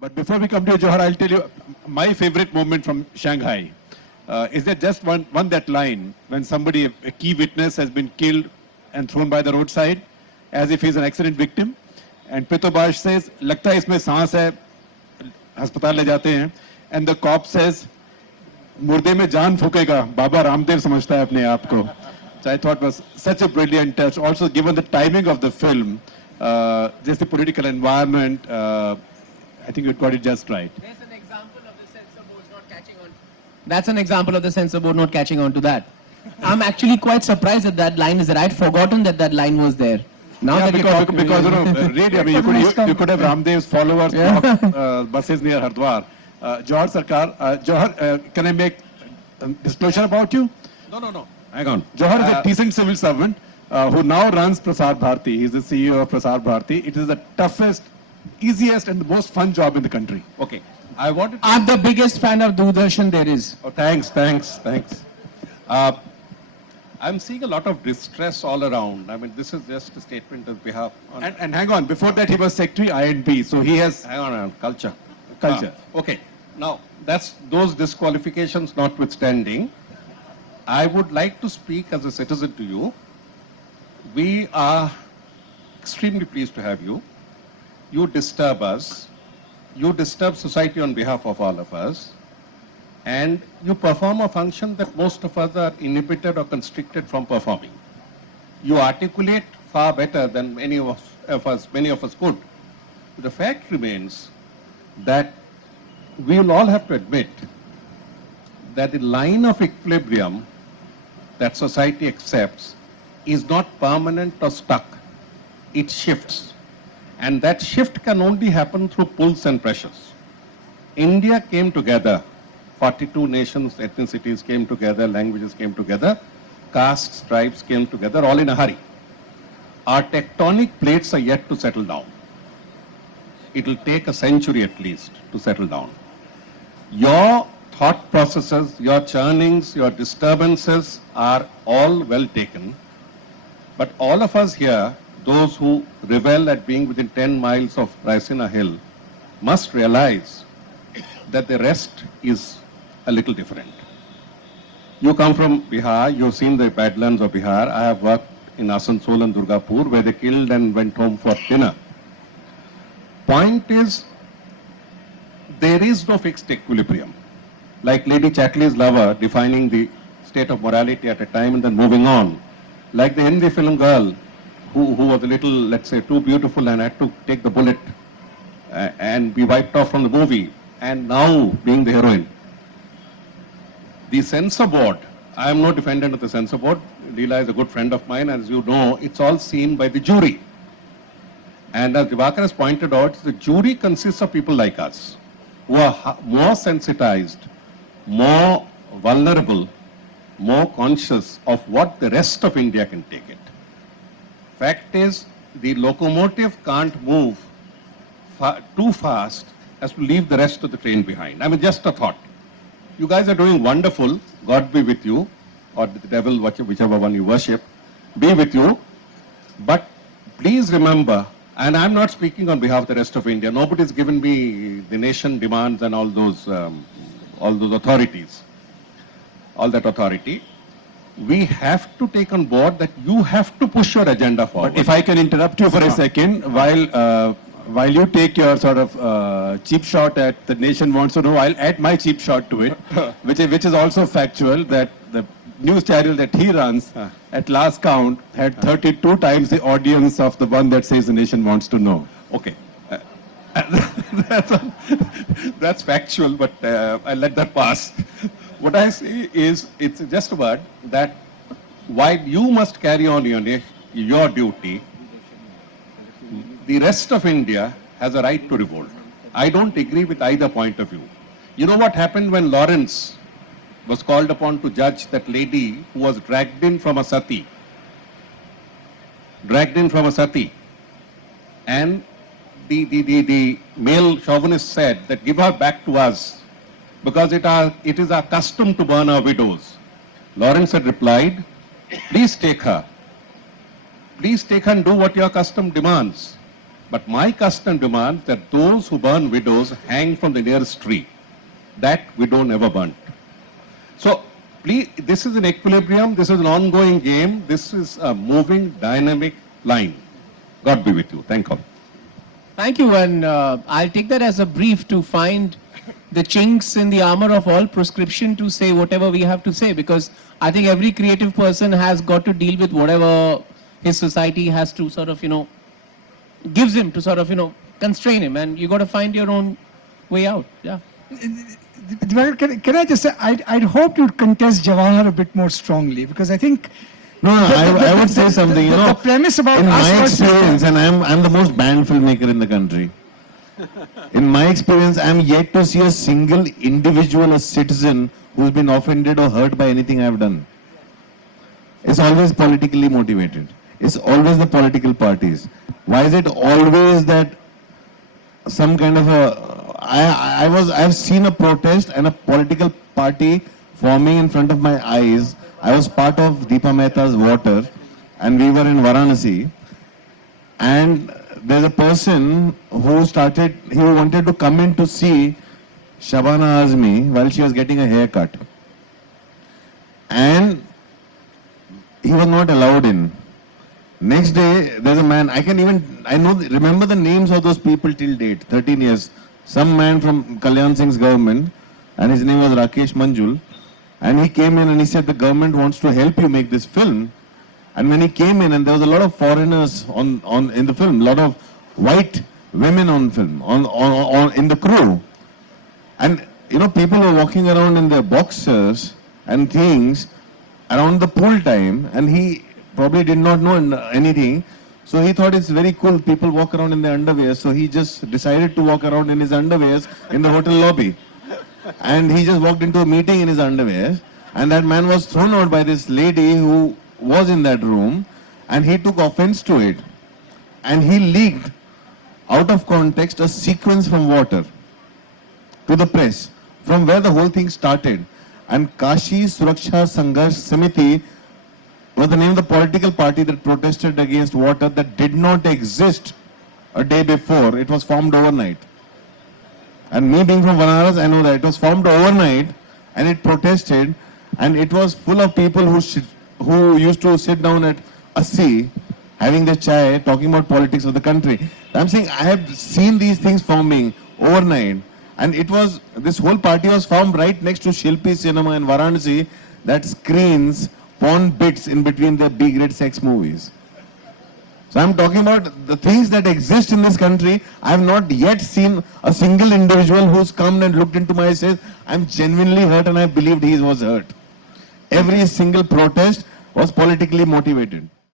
But before we come to you, Johar, I'll tell you my favorite moment from Shanghai. Is there just one that line when somebody, a key witness, has been killed and thrown by the roadside as if he's an accident victim, and Pitobash says, "Lagta hai isme saans hai," hospital le jate hain, and the cop says, "Murde mein jaan phukega." Baba Ramdev samajhta hai apne aap ko. So I thought was such a brilliant touch. Also, given the timing of the film, just the political environment. I think you got it just right. There's an example of the censor board not catching on. That's an example of the censor board not catching on to that. I'm actually quite surprised that that line is there. I'd forgotten that that line was there. Now Yeah, that because you know, really, I mean, you could have Ramdev's followers block buses near Hardwar. Johar Sarkar, Johar, can I make disclosure about you? No. Hang on. Johar is a decent civil servant who now runs Prasar Bharati. He's the CEO of Prasar Bharati. It is the toughest, easiest and the most fun job in the country. Okay. I wanted to... I'm the biggest fan of Doordarshan there is. Oh, thanks. I'm seeing a lot of distress all around. I mean, this is just a statement on behalf... And hang on, before that he was Secretary I&B, so he has... Hang on, culture. Culture. Okay. Now, that's those disqualifications notwithstanding, I would like to speak as a citizen to you. We are extremely pleased to have you. You disturb us. You disturb society on behalf of all of us. And you perform a function that most of us are inhibited or constricted from performing. You articulate far better than many of us could. The fact remains that we will all have to admit that the line of equilibrium that society accepts is not permanent or stuck. It shifts. And that shift can only happen through pulls and pressures. India came together. 42 nations, ethnicities came together, languages came together, castes, tribes came together, all in a hurry. Our tectonic plates are yet to settle down. It will take a century at least to settle down. Your thought processes, your churnings, your disturbances are all well taken. But all of us here, those who revel at being within 10 miles of Raisina Hill, must realize that the rest is a little different. You come from Bihar, you've seen the badlands of Bihar. I have worked in Asansol and Durgapur where they killed and went home for dinner. Point is, there is no fixed equilibrium. Like Lady Chatterley's lover defining the state of morality at a time and then moving on. Like the Hindi film girl who was a little, let's say, too beautiful and had to take the bullet and be wiped off from the movie, and now being the heroine. The censor board, I am no defendant of the censor board. Leela is a good friend of mine. As you know, it's all seen by the jury. And as Dibakar has pointed out, the jury consists of people like us who are more sensitized, more vulnerable, more conscious of what the rest of India can take it. Fact is, the locomotive can't move too fast as to leave the rest of the train behind. I mean, just a thought. You guys are doing wonderful. God be with you, or the devil, whichever one you worship, be with you. But please remember, and I'm not speaking on behalf of the rest of India. Nobody's given me the nation demands and all those authorities, all that authority. We have to take on board that you have to push your agenda forward. But if I can interrupt you for a second, while you take your sort of cheap shot at the nation wants to know, I'll add my cheap shot to it, which is also factual, that the news channel that he runs, at last count, had 32 times the audience of the one that says the nation wants to know. Okay. That's factual, but I'll let that pass. What I say is, it's just a word that while you must carry on your duty, the rest of India has a right to revolt. I don't agree with either point of view. You know what happened when Lawrence was called upon to judge that lady who was dragged in from a sati? And the male chauvinist said that give her back to us because it is our custom to burn our widows. Lawrence had replied, please take her. Please take her and do what your custom demands. But my custom demands that those who burn widows hang from the nearest tree. That widow never burnt. So, please, this is an equilibrium, this is an ongoing game, this is a moving, dynamic line. God be with you. Thank you. Thank you, and I'll take that as a brief to find the chinks in the armor of all prescription to say whatever we have to say, because I think every creative person has got to deal with whatever his society has to sort of, gives him to sort of, constrain him, and you got to find your own way out. Yeah. Dibakar, can I just say, I'd hope you'd contest Jawahar a bit more strongly, because I think No, I would say something, the premise about in us my versus experience, and I'm the most banned filmmaker in the country. In my experience, I'm yet to see a single individual, a citizen, who's been offended or hurt by anything I've done. It's always politically motivated. It's always the political parties. Why is it always that some kind of I've seen a protest and a political party forming in front of my eyes. I was part of Deepa Mehta's Water, and we were in Varanasi, and there's a person who wanted to come in to see Shabana Azmi while she was getting a haircut, and he was not allowed in. Next day, there's a man, remember the names of those people till date, 13 years. Some man from Kalyan Singh's government, and his name was Rakesh Manjul. And he came in and he said, the government wants to help you make this film. And when he came in, and there was a lot of foreigners in the film, a lot of white women on film, in the crew. And, people were walking around in their boxers and things around the pool time, and he probably did not know anything. So he thought it's very cool, people walk around in their underwear. So he just decided to walk around in his underwears in the hotel lobby. And he just walked into a meeting in his underwear, and that man was thrown out by this lady who was in that room, and he took offense to it. And he leaked, out of context, a sequence from Water to the press, from where the whole thing started. And Kashi Suraksha Sangharsh Samiti was the name of the political party that protested against Water that did not exist a day before. It was formed overnight. And me being from Banaras, I know that it was formed overnight, and it protested, and it was full of people who used to sit down at Assi, having their chai, talking about politics of the country. I'm saying I have seen these things forming overnight, and this whole party was formed right next to Shilpi Cinema in Varanasi that screens porn bits in between their B-grade sex movies. So I'm talking about the things that exist in this country. I have not yet seen a single individual who's come and looked into my eyes and says, I'm genuinely hurt, and I believed he was hurt. Every single protest was politically motivated.